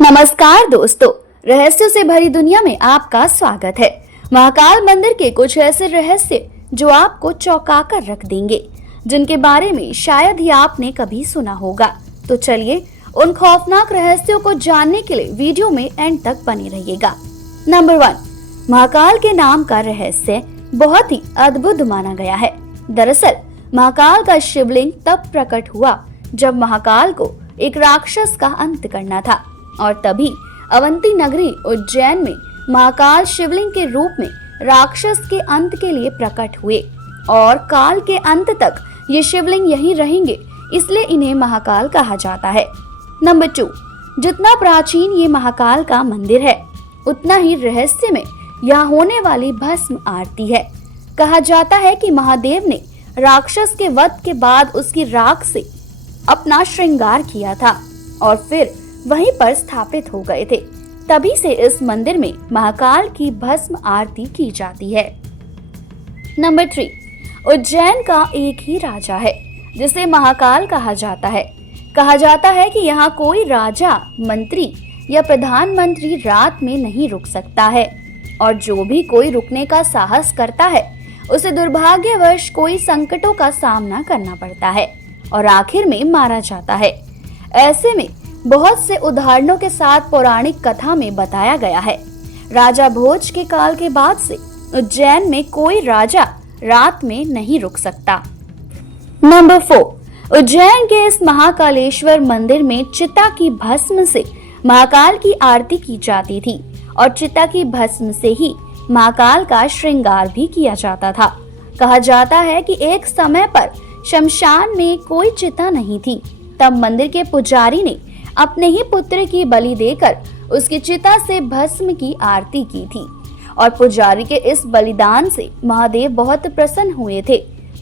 नमस्कार दोस्तों, रहस्यों से भरी दुनिया में आपका स्वागत है। महाकाल मंदिर के कुछ ऐसे रहस्य जो आपको चौंका कर रख देंगे, जिनके बारे में शायद ही आपने कभी सुना होगा। तो चलिए उन खौफनाक रहस्यों को जानने के लिए वीडियो में एंड तक बने रहिएगा। नंबर 1, महाकाल के नाम का रहस्य बहुत ही अद्भुत माना गया है। दरअसल महाकाल का शिवलिंग तब प्रकट हुआ जब महाकाल को एक राक्षस का अंत करना था, और तभी अवंती नगरी उज्जैन में महाकाल शिवलिंग के रूप में राक्षस के अंत के लिए प्रकट हुए, और काल के अंत तक ये शिवलिंग यहीं रहेंगे, इसलिए इन्हें महाकाल कहा जाता है। नंबर 2, जितना प्राचीन ये महाकाल का मंदिर है, उतना ही रहस्य में यहाँ होने वाली भस्म आरती है। कहा जाता है कि महादेव ने राक्षस के वध के बाद उसकी राख से अपना श्रृंगार किया था और फिर वहीं पर स्थापित हो गए थे। तभी से इस मंदिर में महाकाल की भस्म आरती की जाती है। नंबर 3, उज्जैन का एक ही राजा है जिसे महाकाल कहा जाता है। कहा जाता है कि यहाँ कोई राजा, मंत्री या प्रधानमंत्री रात में नहीं रुक सकता है, और जो भी कोई रुकने का साहस करता है उसे दुर्भाग्यवश कोई संकटों का सामना करना पड़ता है और आखिर में मारा जाता है। ऐसे में बहुत से उदाहरणों के साथ पौराणिक कथा में बताया गया है। राजा भोज के काल के बाद से उज्जैन में कोई राजा रात में नहीं रुक सकता। नंबर 4, उज्जैन के इस महाकालेश्वर मंदिर में चिता की भस्म से महाकाल की आरती की जाती थी, और चिता की भस्म से ही महाकाल का श्रृंगार भी किया जाता था। कहा जाता है कि एक समय पर शमशान में कोई चिता नहीं थी, तब मंदिर के पुजारी ने अपने ही पुत्र की बलि देकर उसकी चिता से भस्म की आरती की थी, और पुजारी के इस बलिदान से महादेव बहुत प्रसन्न हुए थे।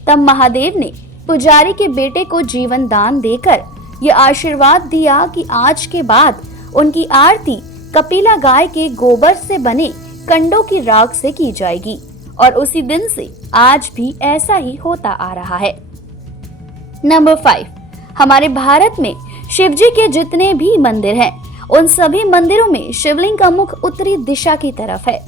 तब महादेव ने पुजारी के बेटे को जीवन दान देकर ये आशीर्वाद दिया कि आज के बाद उनकी आरती कपिला गाय के गोबर से बने कंडों की राख से की जाएगी, और उसी दिन से आज भी ऐसा ही होता आ रहा है। नंबर 5, हमारे भारत में शिवजी के जितने भी मंदिर हैं, उन सभी मंदिरों में शिवलिंग का मुख उत्तरी दिशा की तरफ है,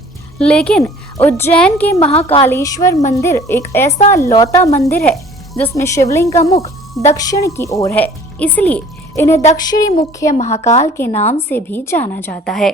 लेकिन उज्जैन के महाकालेश्वर मंदिर एक ऐसा लौता मंदिर है जिसमें शिवलिंग का मुख दक्षिण की ओर है, इसलिए इन्हें दक्षिणी मुख्य महाकाल के नाम से भी जाना जाता है।